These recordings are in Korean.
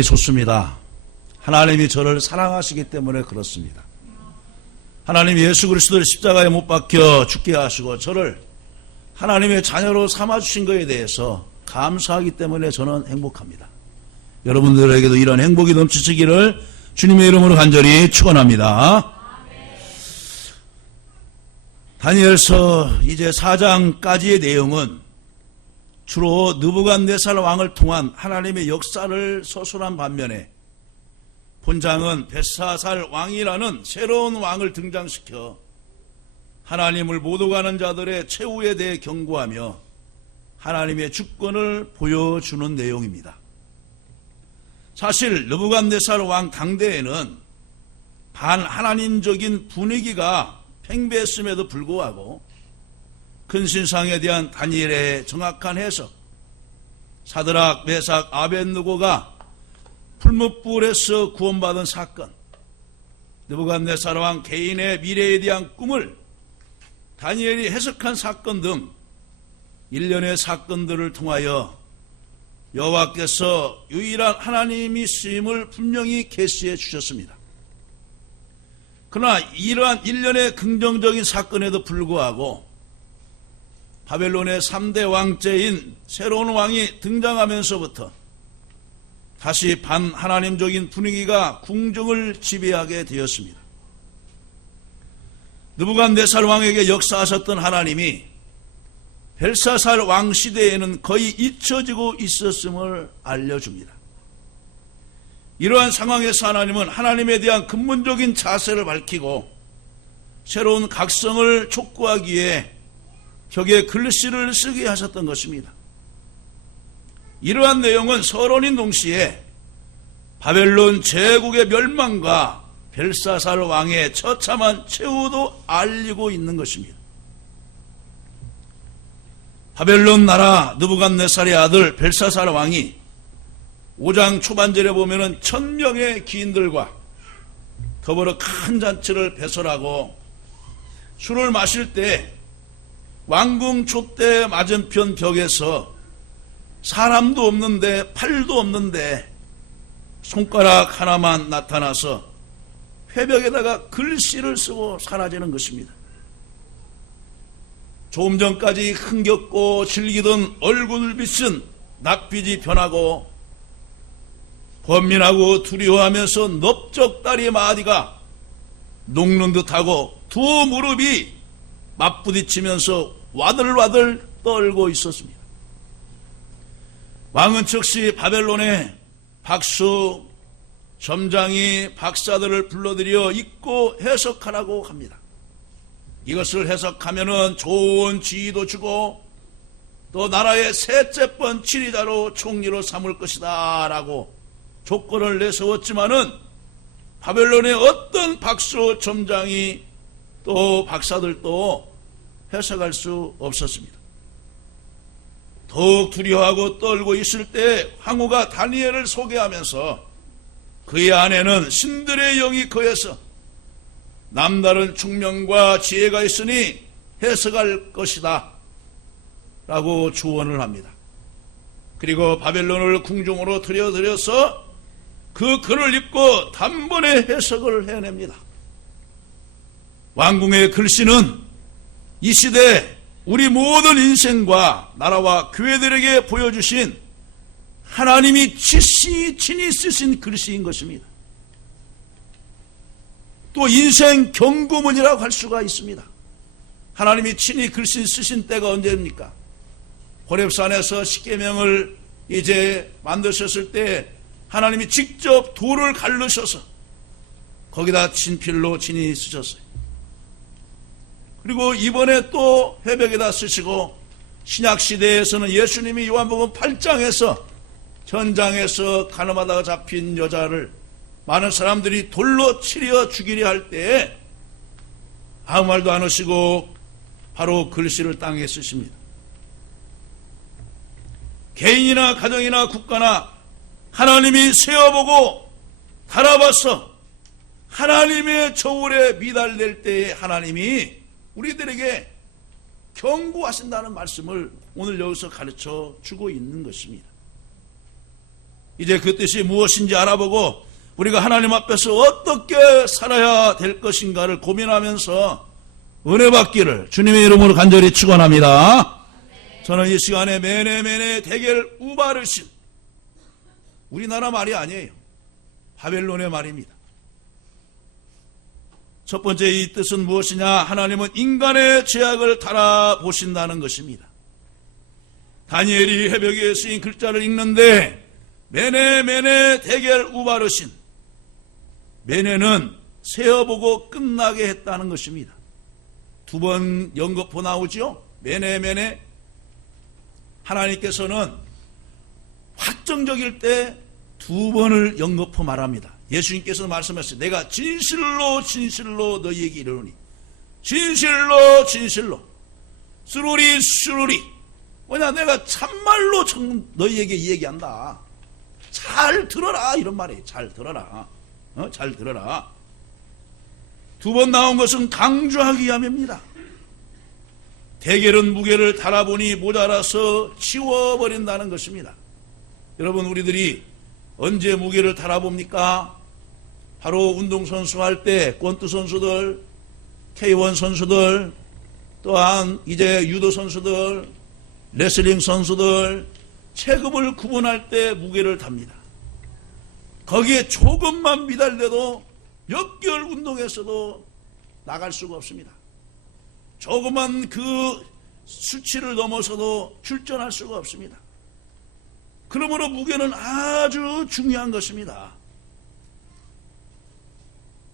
기분이 좋습니다. 하나님이 저를 사랑하시기 때문에 그렇습니다. 하나님 예수 그리스도를 십자가에 못 박혀 죽게 하시고 저를 하나님의 자녀로 삼아주신 것에 대해서 감사하기 때문에 저는 행복합니다. 여러분들에게도 이런 행복이 넘치시기를 주님의 이름으로 간절히 축원합니다. 다니엘서 이제 4장까지의 내용은 주로 느부갓네살 왕을 통한 하나님의 역사를 서술한 반면에 본장은 벨사살 왕이라는 새로운 왕을 등장시켜 하나님을 못 오가는 자들의 최후에 대해 경고하며 하나님의 주권을 보여주는 내용입니다. 사실 느부갓네살 왕 당대에는 반하나님적인 분위기가 팽배했음에도 불구하고 근신상에 대한 다니엘의 정확한 해석, 사드락, 메삭, 아벳느고가 풀무불에서 구원받은 사건, 느부갓네살 왕 개인의 미래에 대한 꿈을 다니엘이 해석한 사건 등 일련의 사건들을 통하여 여호와께서 유일한 하나님이심을 분명히 계시해 주셨습니다. 그러나 이러한 일련의 긍정적인 사건에도 불구하고 바벨론의 3대 왕제인 새로운 왕이 등장하면서부터 다시 반하나님적인 분위기가 궁정을 지배하게 되었습니다. 느부갓네살 왕에게 역사하셨던 하나님이 벨사살 왕 시대에는 거의 잊혀지고 있었음을 알려줍니다. 이러한 상황에서 하나님은 하나님에 대한 근본적인 자세를 밝히고 새로운 각성을 촉구하기 위해 벽에 글씨를 쓰게 하셨던 것입니다. 이러한 내용은 서론인 동시에 바벨론 제국의 멸망과 벨사살 왕의 처참한 최후도 알리고 있는 것입니다. 바벨론 나라 느부갓네살의 아들 벨사살 왕이 5장 초반절에 보면은 1000명의 기인들과 더불어 큰 잔치를 배설하고 술을 마실 때 왕궁 촛대 맞은편 벽에서 사람도 없는데 팔도 없는데 손가락 하나만 나타나서 회벽에다가 글씨를 쓰고 사라지는 것입니다. 조금 전까지 흥겹고 즐기던 얼굴빛은 낯빛이 변하고 번민하고 두려워하면서 넓적다리 마디가 녹는 듯하고 두 무릎이 맞부딪히면서 와들와들 떨고 있었습니다. 왕은 즉시 바벨론의 박수, 점장이 박사들을 불러들여 읽고 해석하라고 합니다. 이것을 해석하면은 좋은 지위도 주고 또 나라의 셋째번 지리자로 총리로 삼을 것이다 라고 조건을 내세웠지만은 바벨론의 어떤 박수, 점장이 또 박사들도 해석할 수 없었습니다. 더욱 두려워하고 떨고 있을 때 황후가 다니엘을 소개하면서 그의 안에는 신들의 영이 거해서 남다른 총명과 지혜가 있으니 해석할 것이다 라고 조언을 합니다. 그리고 바벨론을 궁중으로 들여들여서 그 글을 읽고 단번에 해석을 해냅니다. 왕궁의 글씨는 이 시대 우리 모든 인생과 나라와 교회들에게 보여주신 하나님이 친히 쓰신 글씨인 것입니다. 또 인생 경고문이라고 할 수가 있습니다. 하나님이 친히 글씨 쓰신 때가 언제입니까? 호렙산에서 십계명을 이제 만드셨을 때 하나님이 직접 돌을 갈르셔서 거기다 친필로 친히 쓰셨어요. 그리고 이번에 또 회벽에다 쓰시고 신약시대에서는 예수님이 요한복음 8장에서 전장에서 가늠하다가 잡힌 여자를 많은 사람들이 돌로 치려 죽이려 할 때에 아무 말도 안 하시고 바로 글씨를 땅에 쓰십니다. 개인이나 가정이나 국가나 하나님이 세어보고 달아봐서 하나님의 저울에 미달될 때에 하나님이 우리들에게 경고하신다는 말씀을 오늘 여기서 가르쳐 주고 있는 것입니다. 이제 그 뜻이 무엇인지 알아보고 우리가 하나님 앞에서 어떻게 살아야 될 것인가를 고민하면서 은혜 받기를 주님의 이름으로 간절히 축원합니다. 저는 이 시간에 메네 대겔 우바르신, 우리나라 말이 아니에요. 바벨론의 말입니다. 첫 번째 이 뜻은 무엇이냐? 하나님은 인간의 죄악을 달아보신다는 것입니다. 다니엘이 해벽에 쓰인 글자를 읽는데 메네 대겔 우바르신, 메네는 세어보고 끝나게 했다는 것입니다. 두 번 연거푸 나오죠? 메네. 하나님께서는 확정적일 때 두 번을 연거푸 말합니다. 예수님께서 말씀하셨어요. 내가 진실로 너희에게 이르노니, 진실로 수루리. 뭐냐, 내가 참말로 너희에게 얘기한다. 잘 들어라, 이런 말이에요. 잘 들어라. 잘 들어라. 두 번 나온 것은 강조하기 위함입니다. 대겔은 무게를 달아보니 모자라서 치워버린다는 것입니다. 여러분, 우리들이 언제 무게를 달아봅니까? 바로 운동선수 할 때 권투 선수들, K1 선수들, 또한 이제 유도 선수들, 레슬링 선수들, 체급을 구분할 때 무게를 답니다. 거기에 조금만 미달돼도 몇 개월 운동에서도 나갈 수가 없습니다. 조그만 그 수치를 넘어서도 출전할 수가 없습니다. 그러므로 무게는 아주 중요한 것입니다.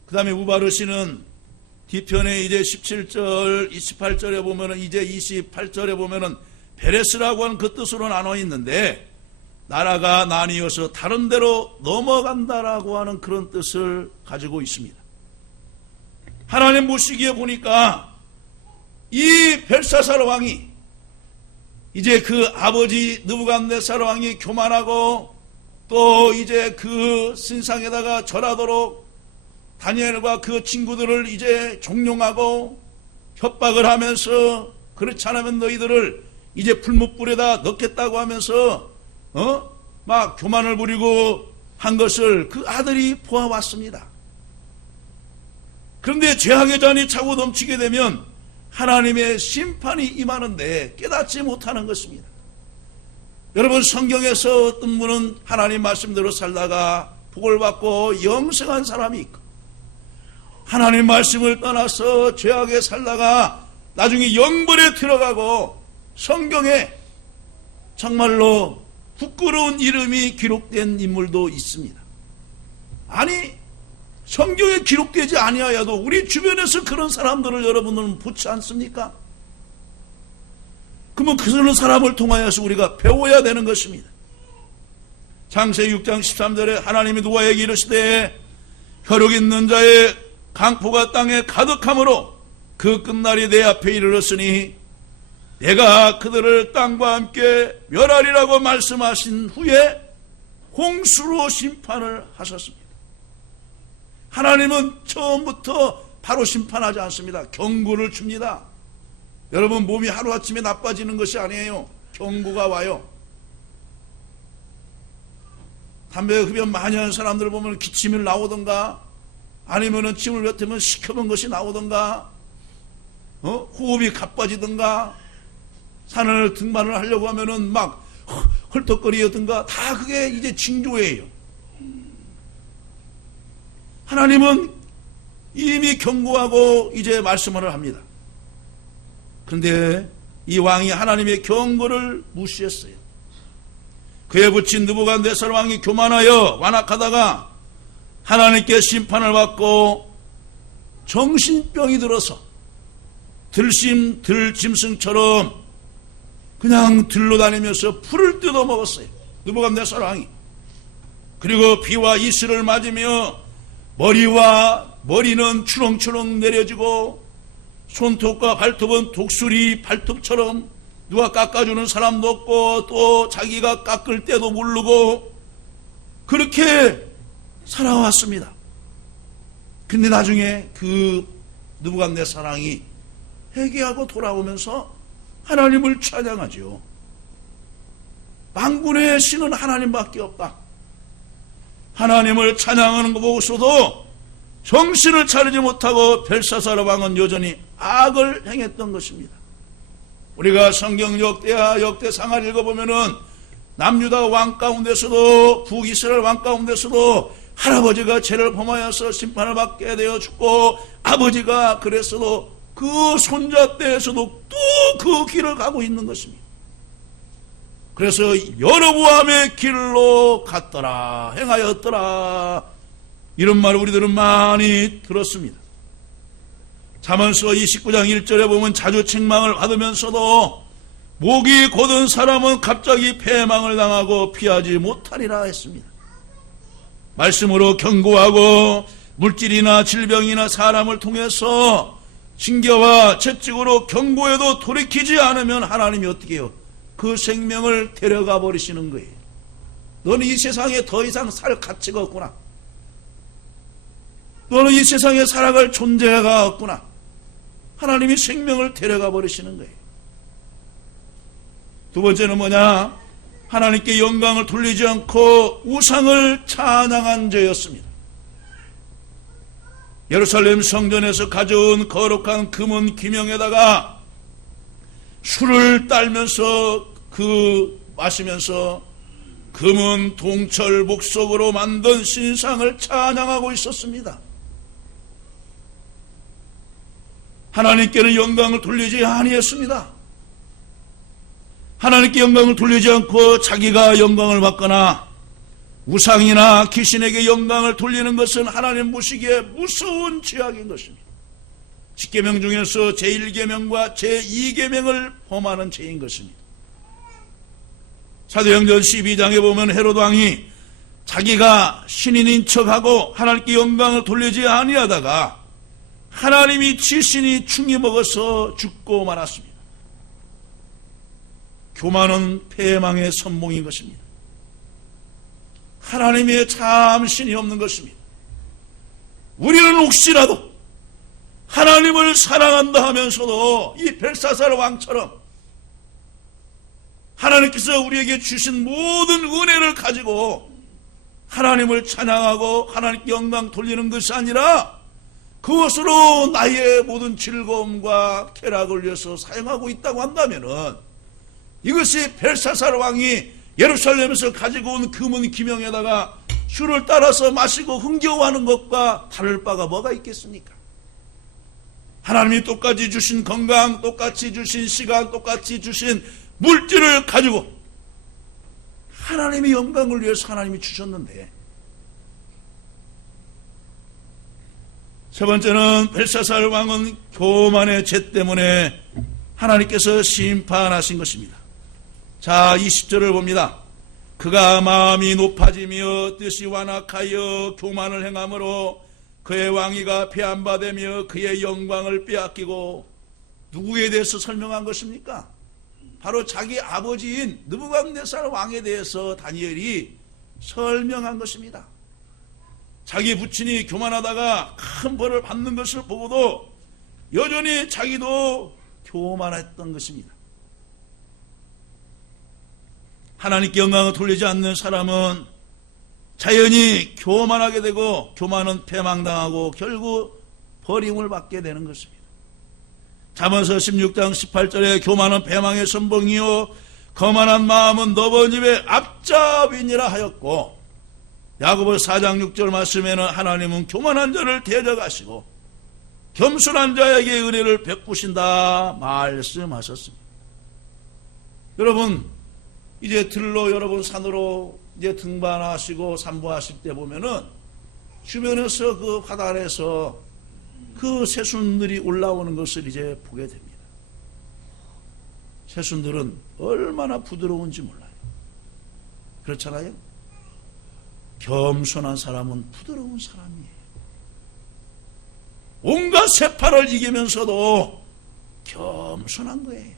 그 다음에 우바르시는 뒤편에 이제 17절, 28절에 보면은, 이제 28절에 보면은 베레스라고 하는 그 뜻으로 나눠 있는데, 나라가 나뉘어서 다른 데로 넘어간다라고 하는 그런 뜻을 가지고 있습니다. 하나님 보시기에 보니까 이 벨사살 왕이, 이제 그 아버지 느부갓네살 왕이 교만하고 또 이제 그 신상에다가 절하도록 다니엘과 그 친구들을 이제 종용하고 협박을 하면서, 그렇지 않으면 너희들을 이제 풀무불에다 넣겠다고 하면서 막 교만을 부리고 한 것을 그 아들이 보아왔습니다. 그런데 죄악의 잔이 차고 넘치게 되면 하나님의 심판이 임하는데 깨닫지 못하는 것입니다. 여러분, 성경에서 어떤 분은 하나님 말씀대로 살다가 복을 받고 영생한 사람이 있고, 하나님 말씀을 떠나서 죄악에 살다가 나중에 영벌에 들어가고 성경에 정말로 부끄러운 이름이 기록된 인물도 있습니다. 아니, 성경에 기록되지 아니하여도 우리 주변에서 그런 사람들을 여러분들은 보지 않습니까? 그러면 그런 사람을 통하여서 우리가 배워야 되는 것입니다. 창세기 6장 13절에 하나님이 노아에게 이르시되 혈육 있는 자의 강포가 땅에 가득함으로 그 끝날이 내 앞에 이르렀으니 내가 그들을 땅과 함께 멸하리라고 말씀하신 후에 홍수로 심판을 하셨습니다. 하나님은 처음부터 바로 심판하지 않습니다. 경고를 줍니다. 여러분, 몸이 하루아침에 나빠지는 것이 아니에요. 경고가 와요. 담배 흡연 많이 하는 사람들 보면 기침이 나오던가, 아니면은 침을 뱉으면 시커먼 것이 나오던가, 호흡이 가빠지던가, 산을 등반을 하려고 하면은 막 헐떡거리던가, 다 그게 이제 징조예요. 하나님은 이미 경고하고 이제 말씀을 합니다. 그런데 이 왕이 하나님의 경고를 무시했어요. 그에 붙인 느부갓네살 왕이 교만하여 완악하다가 하나님께 심판을 받고 정신병이 들어서 들짐승처럼 그냥 들러 다니면서 풀을 뜯어 먹었어요. 느부갓네살 왕이. 그리고 비와 이슬을 맞으며 머리는 추렁추렁 내려지고 손톱과 발톱은 독수리 발톱처럼 누가 깎아주는 사람도 없고 또 자기가 깎을 때도 모르고 그렇게 살아왔습니다. 근데 나중에 그 느부갓네살 왕이 회개하고 돌아오면서 하나님을 찬양하죠. 만군의 신은 하나님밖에 없다. 하나님을 찬양하는 것 보고서도 정신을 차리지 못하고 벨사살 왕은 여전히 악을 행했던 것입니다. 우리가 성경 역대상을 읽어보면은 남유다 왕 가운데서도 북이스라엘 왕 가운데서도 할아버지가 죄를 범하여서 심판을 받게 되어 죽고 아버지가 그랬어도 그 손자 때에서도 또 그 길을 가고 있는 것입니다. 그래서 여로보암의 길로 갔더라, 행하였더라, 이런 말을 우리들은 많이 들었습니다. 잠언서 29장 1절에 보면 자주 책망을 받으면서도 목이 곧은 사람은 갑자기 패망을 당하고 피하지 못하리라 했습니다. 말씀으로 경고하고 물질이나 질병이나 사람을 통해서 징계와 채찍으로 경고해도 돌이키지 않으면 하나님이 어떻게 해요? 그 생명을 데려가 버리시는 거예요. 너는 이 세상에 더 이상 살 가치가 없구나. 너는 이 세상에 살아갈 존재가 없구나. 하나님이 생명을 데려가 버리시는 거예요. 두 번째는 뭐냐? 하나님께 영광을 돌리지 않고 우상을 찬양한 죄였습니다. 예루살렘 성전에서 가져온 거룩한 금은 기명에다가 술을 딸면서 마시면서 금은 동철 목석으로 만든 신상을 찬양하고 있었습니다. 하나님께는 영광을 돌리지 아니했습니다. 하나님께 영광을 돌리지 않고 자기가 영광을 받거나 우상이나 귀신에게 영광을 돌리는 것은 하나님 보시기에 무서운 죄악인 것입니다. 10계명 중에서 제1계명과 제2계명을 범하는 죄인 것입니다. 사도행전 12장에 보면 헤롯 왕이 자기가 신인인 척하고 하나님께 영광을 돌리지 아니하다가 하나님이 치신이 충이 먹어서 죽고 말았습니다. 교만은 패망의 선봉인 것입니다. 하나님의 참 신이 없는 것입니다. 우리는 혹시라도 하나님을 사랑한다 하면서도 이 벨사살 왕처럼 하나님께서 우리에게 주신 모든 은혜를 가지고 하나님을 찬양하고 하나님께 영광 돌리는 것이 아니라 그것으로 나의 모든 즐거움과 쾌락을 위해서 사용하고 있다고 한다면은 이것이 벨사살 왕이 예루살렘에서 가지고 온 금은 기명에다가 술을 따라서 마시고 흥겨워하는 것과 다를 바가 뭐가 있겠습니까? 하나님이 똑같이 주신 건강, 똑같이 주신 시간, 똑같이 주신 물질을 가지고 하나님의 영광을 위해서 하나님이 주셨는데, 세 번째는 벨사살 왕은 교만의 죄 때문에 하나님께서 심판하신 것입니다. 자, 20절을 봅니다. 그가 마음이 높아지며 뜻이 완악하여 교만을 행함으로 그의 왕위가 폐한바되며 그의 영광을 빼앗기고, 누구에 대해서 설명한 것입니까? 바로 자기 아버지인 느부갓네살 왕에 대해서 다니엘이 설명한 것입니다. 자기 부친이 교만하다가 큰 벌을 받는 것을 보고도 여전히 자기도 교만했던 것입니다. 하나님께 영광을 돌리지 않는 사람은 자연히 교만하게 되고 교만은 패망당하고 결국 버림을 받게 되는 것입니다. 잠언서 16장 18절에 교만은 패망의 선봉이요 거만한 마음은 너번 입의 앞잡이니라 하였고, 야고보 4장 6절 말씀에는 하나님은 교만한 자를 대적하시고 겸손한 자에게 은혜를 베푸신다 말씀하셨습니다. 여러분, 이제 들로 여러분 산으로 이제 등반하시고 산보하실 때 보면은 주변에서 그 화단에서 그 새순들이 올라오는 것을 이제 보게 됩니다. 새순들은 얼마나 부드러운지 몰라요. 그렇잖아요? 겸손한 사람은 부드러운 사람이에요. 온갖 세파를 이기면서도 겸손한 거예요.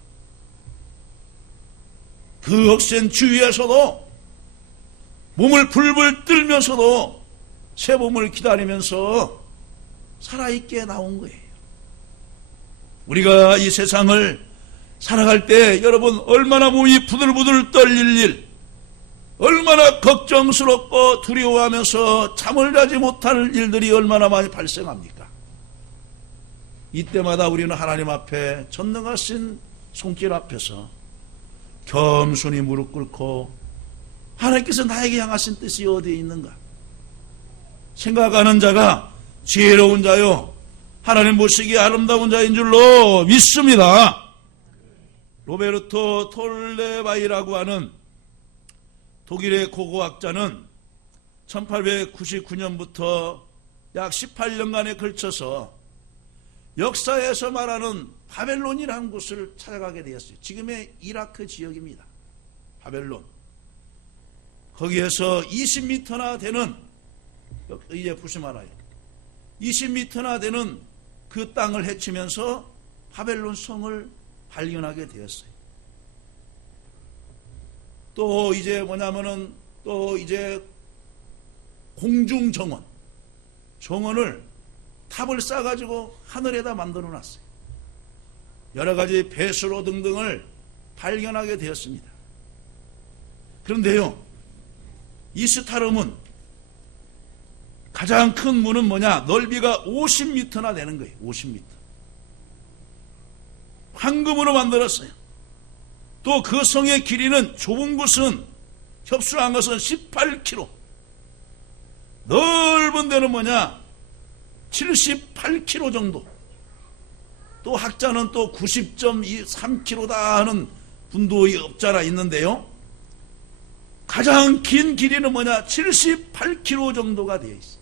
그 억센 주위에서도 몸을 불불 떨면서도 새 몸을 기다리면서 살아있게 나온 거예요. 우리가 이 세상을 살아갈 때 여러분 얼마나 몸이 부들부들 떨릴 일, 얼마나 걱정스럽고 두려워하면서 잠을 자지 못할 일들이 얼마나 많이 발생합니까? 이때마다 우리는 하나님 앞에 전능하신 손길 앞에서 겸손히 무릎 꿇고 하나님께서 나에게 향하신 뜻이 어디에 있는가 생각하는 자가 지혜로운 자요 하나님 보시기에 아름다운 자인 줄로 믿습니다. 로베르토 톨레바이라고 하는 독일의 고고학자는 1899년부터 약 18년간에 걸쳐서 역사에서 말하는 바벨론이라는 곳을 찾아가게 되었어요. 지금의 이라크 지역입니다. 바벨론. 거기에서 20m나 되는, 이제 보시면 알아요. 20m나 되는 그 땅을 헤치면서 바벨론 성을 발견하게 되었어요. 또 이제 뭐냐면은 또 이제 공중 정원을 탑을 쌓아가지고 하늘에다 만들어 놨어요. 여러 가지 배수로 등등을 발견하게 되었습니다. 그런데요, 이스타름은 가장 큰 문은 뭐냐? 넓이가 50m나 되는 거예요. 50m. 황금으로 만들었어요. 또 그 성의 길이는 좁은 곳은 협수한 것은 18km. 넓은 데는 뭐냐? 78km 정도. 또 학자는 또 90.3km다 하는 분도 없잖아 있는데요. 가장 긴 길이는 뭐냐? 78km 정도가 되어 있어요.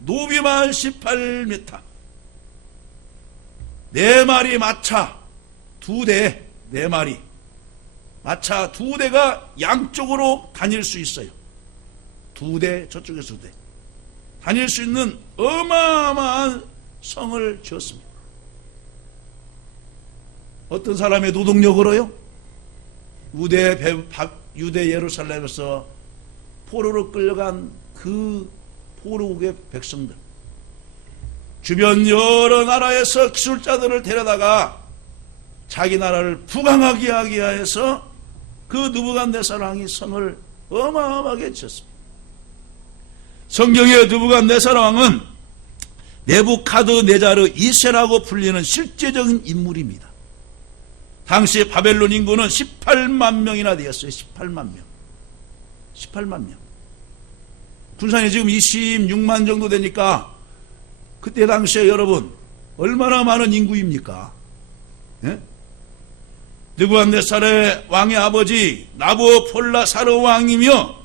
높이만 18m. 4마리 마차 2대, 4마리 마차 2대가 양쪽으로 다닐 수 있어요. 2대, 저쪽에서 2대 다닐 수 있는 어마어마한 성을 지었습니다. 어떤 사람의 노동력으로요? 유대 예루살렘에서 포로로 끌려간 그 포로국의 백성들, 주변 여러 나라에서 기술자들을 데려다가 자기 나라를 부강하게 하기 위해서 그 느부갓네살 왕이 성을 어마어마하게 지었습니다. 성경의 느부갓네살 왕은 네부카드네자르 2세라고 불리는 실제적인 인물입니다. 당시 바벨론 인구는 18만 명이나 되었어요. 18만 명. 18만 명. 군산이 지금 26만 정도 되니까 그때 당시에 여러분 얼마나 많은 인구입니까? 예? 느부갓네살의 왕의 아버지 나부폴라사르 왕이며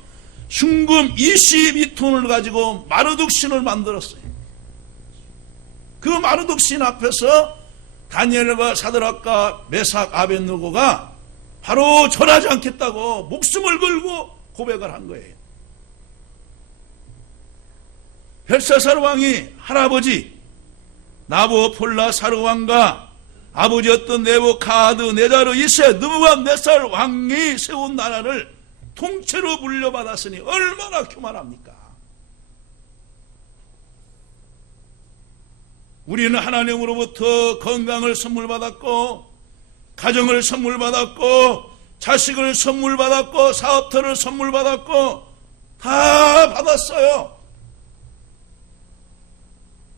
흉금 22톤을 가지고 마르둑 신을 만들었어요. 그 마르둑 신 앞에서 다니엘과 사드락과 메삭 아벳느고가 바로 절하지 않겠다고 목숨을 걸고 고백을 한 거예요. 벨사살 왕이 할아버지 나부폴라사르 왕과 아버지였던 네부카드네자르 2세 느부갓네살 왕이 세운 나라를 통째로 물려받았으니 얼마나 교만합니까? 우리는 하나님으로부터 건강을 선물받았고 가정을 선물받았고 자식을 선물받았고 사업터를 선물받았고 다 받았어요.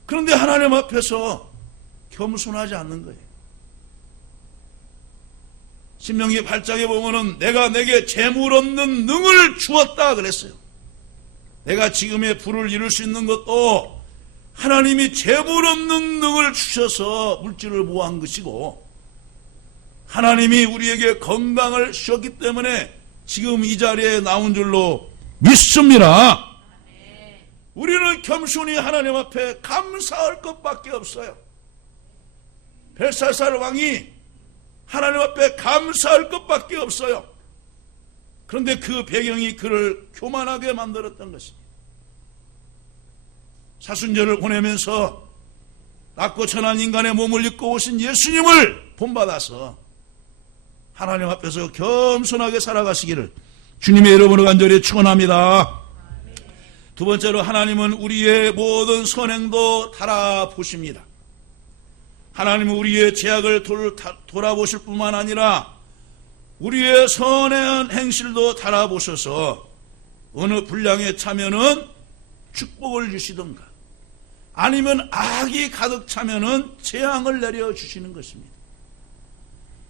그런데 하나님 앞에서 겸손하지 않는 거예요. 신명기 8장에 보면은 내가 내게 재물 없는 능을 주었다 그랬어요. 내가 지금의 부를 이룰 수 있는 것도 하나님이 재물 없는 능을 주셔서 물질을 보호한 것이고 하나님이 우리에게 건강을 주셨기 때문에 지금 이 자리에 나온 줄로 믿습니다. 우리는 겸손히 하나님 앞에 감사할 것밖에 없어요. 벨사살 왕이 하나님 앞에 감사할 것밖에 없어요. 그런데 그 배경이 그를 교만하게 만들었던 것입니다. 사순절을 보내면서 낮고 천한 인간의 몸을 입고 오신 예수님을 본받아서 하나님 앞에서 겸손하게 살아가시기를 주님의 이름으로 간절히 축원합니다. 두 번째로 하나님은 우리의 모든 선행도 달아보십니다. 하나님은 우리의 죄악을 돌아보실 뿐만 아니라 우리의 선한 행실도 달아보셔서 어느 분량에 차면은 축복을 주시던가 아니면 악이 가득 차면은 재앙을 내려주시는 것입니다.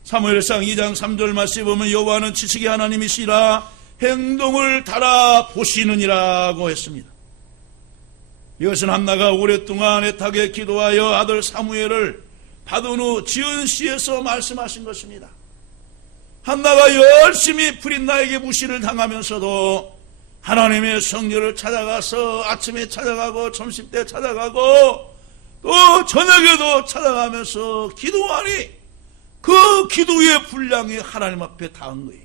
사무엘상 2장 3절 말씀에 보면 여호와는 지식의 하나님이시라 행동을 달아보시느니라고 했습니다. 이것은 한나가 오랫동안 애타게 기도하여 아들 사무엘을 받은 후 지은시에서 말씀하신 것입니다. 한나가 열심히 브릿나에게 무시를 당하면서도 하나님의 성전을 찾아가서 아침에 찾아가고 점심때 찾아가고 또 저녁에도 찾아가면서 기도하니 그 기도의 분량이 하나님 앞에 닿은 거예요.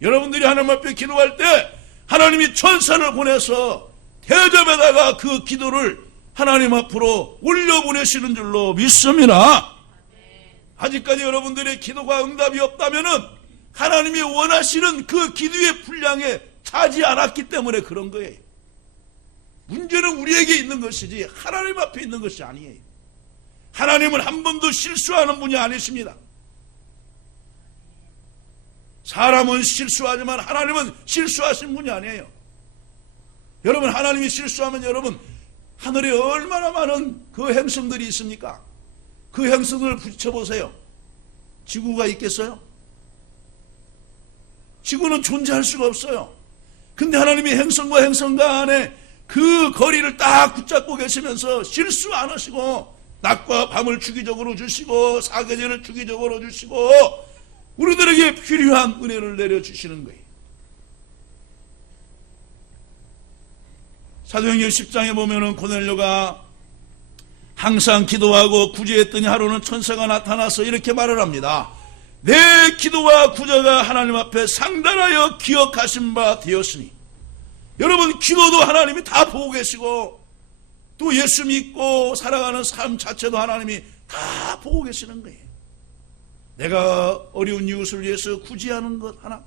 여러분들이 하나님 앞에 기도할 때 하나님이 천사를 보내서 대접에다가 그 기도를 하나님 앞으로 올려보내시는 줄로 믿습니다. 아직까지 여러분들의 기도가 응답이 없다면은 하나님이 원하시는 그 기도의 분량에 차지 않았기 때문에 그런 거예요. 문제는 우리에게 있는 것이지 하나님 앞에 있는 것이 아니에요. 하나님은 한 번도 실수하는 분이 아니십니다. 사람은 실수하지만 하나님은 실수하신 분이 아니에요. 여러분, 하나님이 실수하면 여러분 하늘에 얼마나 많은 그 행성들이 있습니까? 그 행성들을 붙여보세요. 지구가 있겠어요? 지구는 존재할 수가 없어요. 근데 하나님이 행성과 행성 간에 그 거리를 딱 붙잡고 계시면서 실수 안 하시고 낮과 밤을 주기적으로 주시고 사계절을 주기적으로 주시고 우리들에게 필요한 은혜를 내려주시는 거예요. 사도행전 10장에 보면은 고넬료가 항상 기도하고 구제했더니 하루는 천사가 나타나서 이렇게 말을 합니다. 내 기도와 구제가 하나님 앞에 상달하여 기억하신 바 되었으니, 여러분 기도도 하나님이 다 보고 계시고 또 예수 믿고 살아가는 삶 자체도 하나님이 다 보고 계시는 거예요. 내가 어려운 이웃을 위해서 구제하는 것 하나,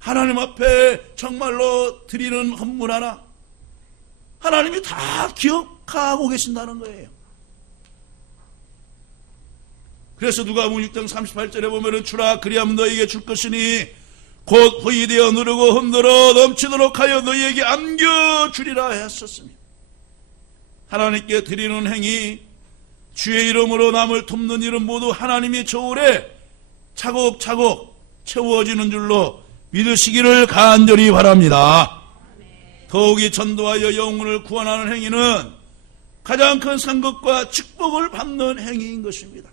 하나님 앞에 정말로 드리는 헌물 하나, 하나님이 다 기억하고 계신다는 거예요. 그래서 누가복음 6장 38절에 보면은 주라 그리하면 너희에게 줄 것이니 곧 호의되어 누르고 흔들어 넘치도록 하여 너희에게 안겨주리라 했었습니다. 하나님께 드리는 행위, 주의 이름으로 남을 돕는 일은 모두 하나님이 저울에 차곡차곡 채워지는 줄로 믿으시기를 간절히 바랍니다. 더욱이 전도하여 영혼을 구원하는 행위는 가장 큰 상급과 축복을 받는 행위인 것입니다.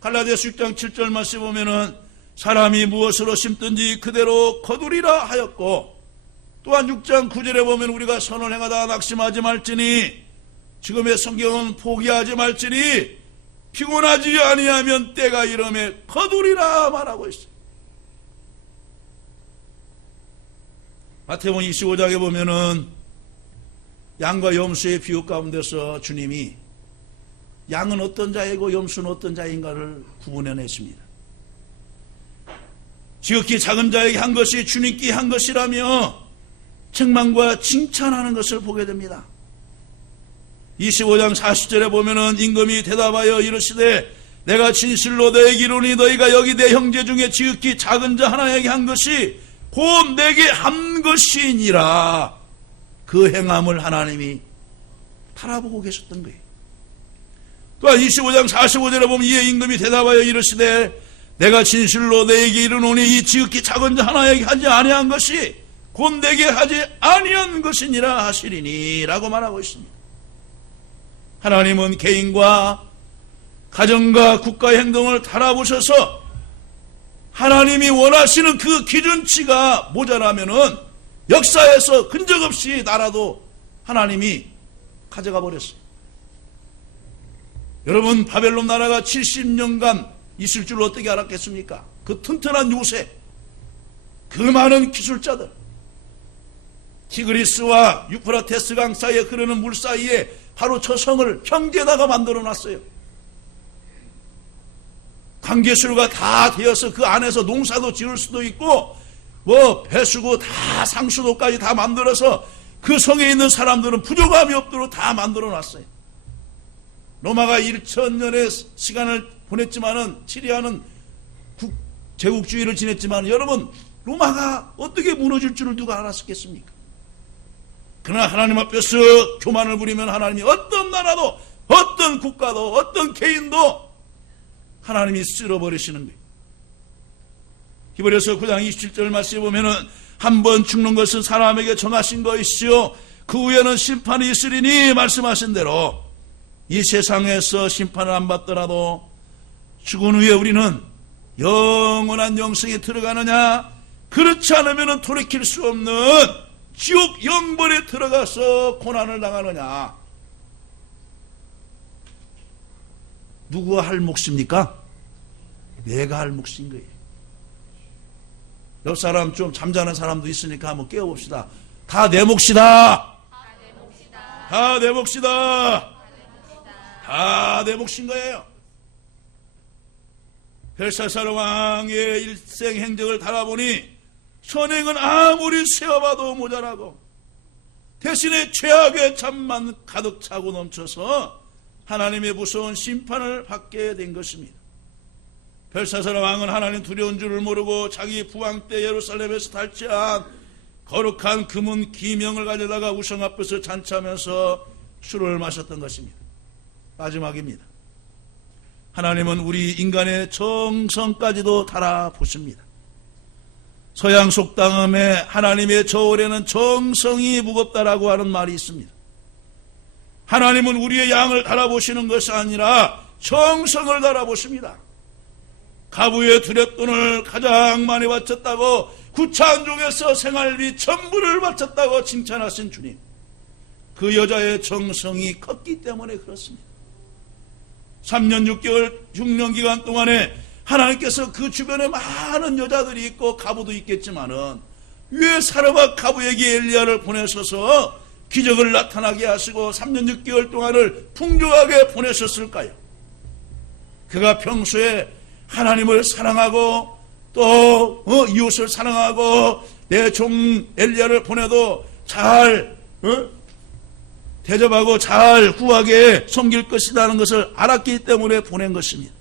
갈라디아서 6장 7절 말씀에 보면은 사람이 무엇으로 심든지 그대로 거두리라 하였고, 또한 6장 9절에 보면 우리가 선을 행하다 낙심하지 말지니, 지금의 성경은 포기하지 말지니 피곤하지 아니하면 때가 이름에 거두리라 말하고 있어요. 마태복음 25장에 보면은 양과 염소의 비유 가운데서 주님이 양은 어떤 자이고 염소는 어떤 자인가를 구분해냈습니다. 지극히 작은 자에게 한 것이 주님께 한 것이라며 책망과 칭찬하는 것을 보게 됩니다. 25장 40절에 보면은 임금이 대답하여 이르시되 내가 진실로 너에게 이르노니 너희가 여기 내 형제 중에 지극히 작은 자 하나에게 한 것이 곧 내게 한 것이니라. 그 행함을 하나님이 바라보고 계셨던 거예요. 또한 25장 45절에 보면 이에 임금이 대답하여 이르시되 내가 진실로 너에게 이르노니 이 지극히 작은 자 하나에게 하지 아니한 것이 곧 내게 하지 아니한 것이니라 하시리니 라고 말하고 있습니다. 하나님은 개인과 가정과 국가의 행동을 달아보셔서 하나님이 원하시는 그 기준치가 모자라면은 역사에서 흔적 없이 나라도 하나님이 가져가 버렸어요. 여러분, 바벨론 나라가 70년간 있을 줄 어떻게 알았겠습니까? 그 튼튼한 요새, 그 많은 기술자들, 티그리스와 유프라테스 강 사이에 흐르는 물 사이에 바로 저 성을 평지에다가 만들어 놨어요. 관계수가 다 되어서 그 안에서 농사도 지을 수도 있고 배수구 다 상수도까지 다 만들어서 그 성에 있는 사람들은 부족함이 없도록 다 만들어 놨어요. 로마가 1000년의 시간을 보냈지만은 시리아는 제국주의를 지냈지만 여러분, 로마가 어떻게 무너질 줄을 누가 알았겠습니까? 그러나 하나님 앞에서 교만을 부리면 하나님이 어떤 나라도, 어떤 국가도, 어떤 개인도 하나님이 쓸어버리시는 거예요. 히브리서 9장 27절 말씀에 보면은 한 번 죽는 것은 사람에게 정하신 것이요 그 후에는 심판이 있으리니 말씀하신 대로 이 세상에서 심판을 안 받더라도 죽은 후에 우리는 영원한 영생에 들어가느냐, 그렇지 않으면 돌이킬 수 없는 지옥 영벌에 들어가서 고난을 당하느냐. 누구가 할 몫입니까? 내가 할 몫인 거예요. 옆 사람 좀 잠자는 사람도 있으니까 한번 깨워봅시다. 다 내 몫이다. 다 내 몫이다. 다 내 몫인 거예요. 벨사살 왕의 일생 행적을 달아보니 선행은 아무리 세어봐도 모자라고 대신에 죄악의 잠만 가득 차고 넘쳐서 하나님의 무서운 심판을 받게 된 것입니다. 벨사살 왕은 하나님 두려운 줄을 모르고 자기 부왕 때 예루살렘에서 탈취한 거룩한 금은 기명을 가져다가 우상 앞에서 잔치하면서 술을 마셨던 것입니다. 마지막입니다. 하나님은 우리 인간의 정성까지도 달아보십니다. 서양 속담에 하나님의 저울에는 정성이 무겁다라고 하는 말이 있습니다. 하나님은 우리의 양을 달아보시는 것이 아니라 정성을 달아보십니다. 가부의 두랫돈을 가장 많이 바쳤다고 구차한족에서 생활비 전부를 바쳤다고 칭찬하신 주님, 그 여자의 정성이 컸기 때문에 그렇습니다. 3년 6개월 6년 기간 동안에 하나님께서 그 주변에 많은 여자들이 있고 가부도 있겠지만은 왜 사르밧 가부에게 엘리야를 보내셔서 기적을 나타나게 하시고 3년 6개월 동안을 풍족하게 보내셨을까요? 그가 평소에 하나님을 사랑하고 또 이웃을 사랑하고 내 종 엘리야를 보내도 잘 대접하고 잘 후하게 섬길 것이라는 것을 알았기 때문에 보낸 것입니다.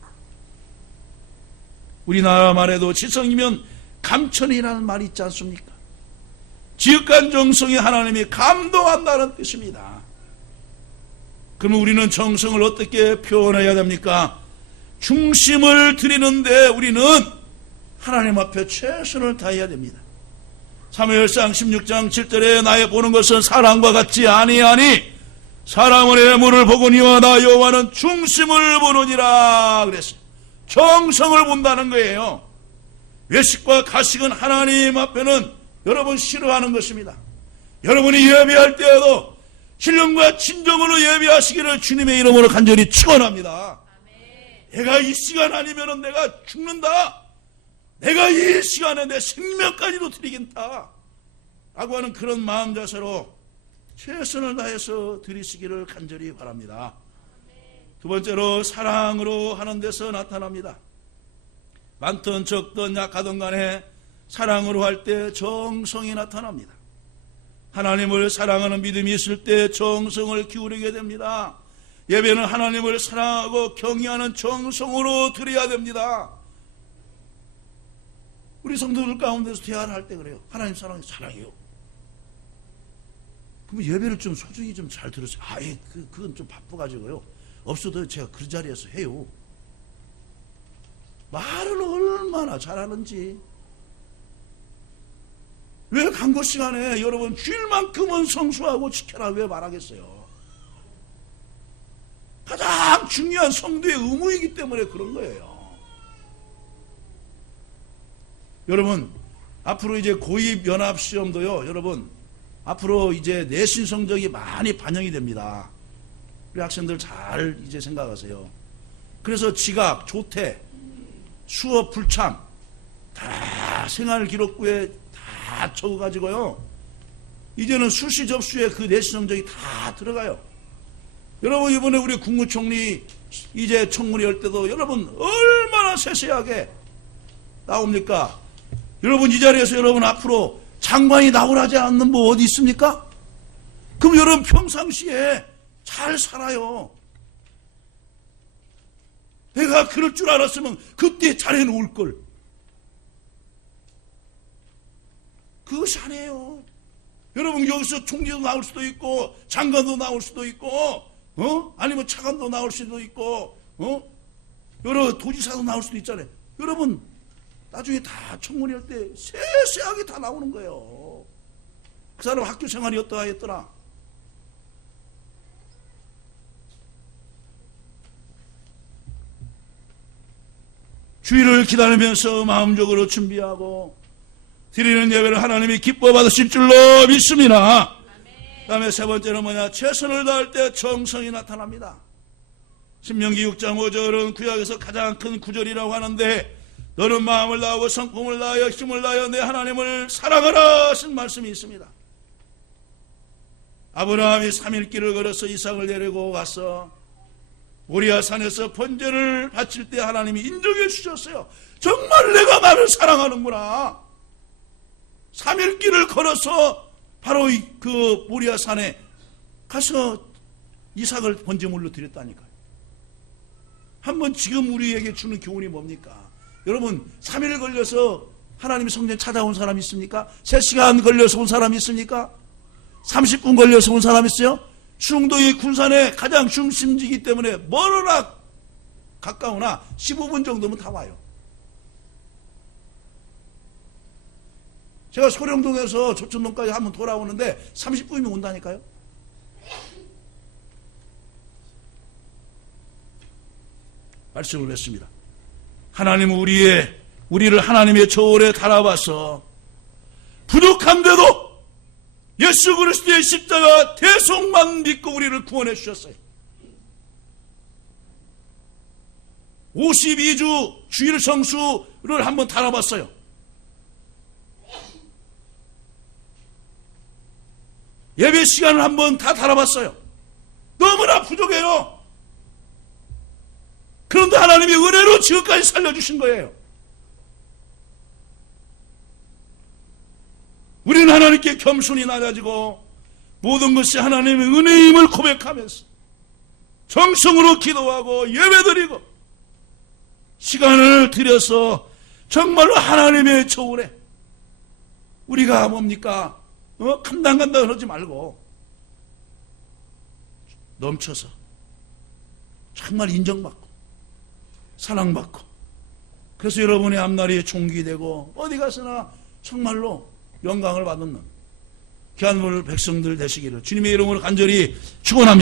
우리나라 말에도 지성이면 감천이라는 말이 있지 않습니까? 지극한 정성이 하나님이 감동한다는 뜻입니다. 그러면 우리는 정성을 어떻게 표현해야 됩니까? 중심을 드리는데 우리는 하나님 앞에 최선을 다해야 됩니다. 사무엘상 16장 7절에 나의 보는 것은 사람과 같지 아니하니 사람은 애물을 보거니와 나 여호와는 중심을 보느니라 그랬어요. 정성을 본다는 거예요. 외식과 가식은 하나님 앞에는 여러분 싫어하는 것입니다. 여러분이 예배할 때에도 신령과 진정으로 예배하시기를 주님의 이름으로 간절히 축원합니다. 내가 이 시간 아니면 내가 죽는다. 내가 이 시간에 내 생명까지도 드리겠다 라고 하는 그런 마음 자세로 최선을 다해서 드리시기를 간절히 바랍니다. 두 번째로 사랑으로 하는 데서 나타납니다. 많든 적든 약하든 간에 사랑으로 할 때 정성이 나타납니다. 하나님을 사랑하는 믿음이 있을 때 정성을 기울이게 됩니다. 예배는 하나님을 사랑하고 경외하는 정성으로 드려야 됩니다. 우리 성도들 가운데서 대화를 할 때 그래요. 하나님 사랑해요. 그럼 예배를 좀 소중히 좀 잘 들으세요. 그건 좀 바빠가지고요. 없어도 제가 그 자리에서 해요. 말을 얼마나 잘하는지. 왜 간거 시간에 여러분 주일만큼은 성수하고 지켜라 왜 말하겠어요? 가장 중요한 성도의 의무이기 때문에 그런 거예요. 여러분 앞으로 이제 고입 연합 시험도요. 여러분 앞으로 이제 내신 성적이 많이 반영이 됩니다. 우리 학생들 잘 이제 생각하세요. 그래서 지각, 조퇴, 수업 불참 다 생활기록부에 다 적어가지고요. 이제는 수시 접수에 그 내신 성적이 다 들어가요. 여러분 이번에 우리 국무총리 이제 청문회 할 때도 여러분 얼마나 세세하게 나옵니까? 여러분 이 자리에서 여러분 앞으로 장관이 나오라지 않는 뭐 어디 있습니까? 그럼 여러분 평상시에 잘 살아요. 내가 그럴 줄 알았으면 그때 잘해놓을 걸. 그것이 아니에요. 여러분, 여기서 총리도 나올 수도 있고 장관도 나올 수도 있고 아니면 차관도 나올 수도 있고 여러 도지사도 나올 수도 있잖아요. 여러분, 나중에 다 청문회 할 때 세세하게 다 나오는 거예요. 그 사람 학교 생활이 어떠하 했더라. 주일을 기다리면서 마음적으로 준비하고 드리는 예배를 하나님이 기뻐 받으실 줄로 믿습니다. 그 다음에 세 번째는 뭐냐? 최선을 다할 때 정성이 나타납니다. 신명기 6장 5절은 구약에서 가장 큰 구절이라고 하는데, 너는 마음을 다하고 성품을 다하여 힘을 다하여 내 하나님을 사랑하라 하신 말씀이 있습니다. 아브라함이 3일 길을 걸어서 이삭을 데리고 가서 모리아 산에서 번제를 바칠 때 하나님이 인정해 주셨어요. 정말 내가 나를 사랑하는구나. 3일 길을 걸어서 바로 그 모리아 산에 가서 이삭을 번제물로 드렸다니까요. 한번 지금 우리에게 주는 교훈이 뭡니까? 여러분, 3일 걸려서 하나님의 성전 찾아온 사람 있습니까? 3시간 걸려서 온 사람 있습니까? 30분 걸려서 온 사람 있어요? 충동이 군산의 가장 중심지이기 때문에 멀어나 가까우나 15분 정도면 다 와요. 제가 소령동에서 조천동까지 한번 돌아오는데 30분이면 온다니까요. 말씀을 했습니다. 하나님은 우리를 하나님의 저울에 달아봐서 부족한데도 예수 그리스도의 십자가 대속만 믿고 우리를 구원해 주셨어요. 52주 주일 성수를 한번 달아봤어요. 예배 시간을 한번 다 달아봤어요. 너무나 부족해요. 그런데 하나님이 은혜로 지금까지 살려주신 거예요. 우리는 하나님께 겸손히 낮아지고 모든 것이 하나님의 은혜임을 고백하면서 정성으로 기도하고 예배드리고 시간을 들여서 정말로 하나님의 저울에 우리가 뭡니까? 간당간당 그러지 말고 넘쳐서 정말 인정받고 사랑받고, 그래서 여러분의 앞날이 총기되고 어디 가서나 정말로 영광을 받는 귀한 백성들 되시기를 주님의 이름으로 간절히 축원합니다.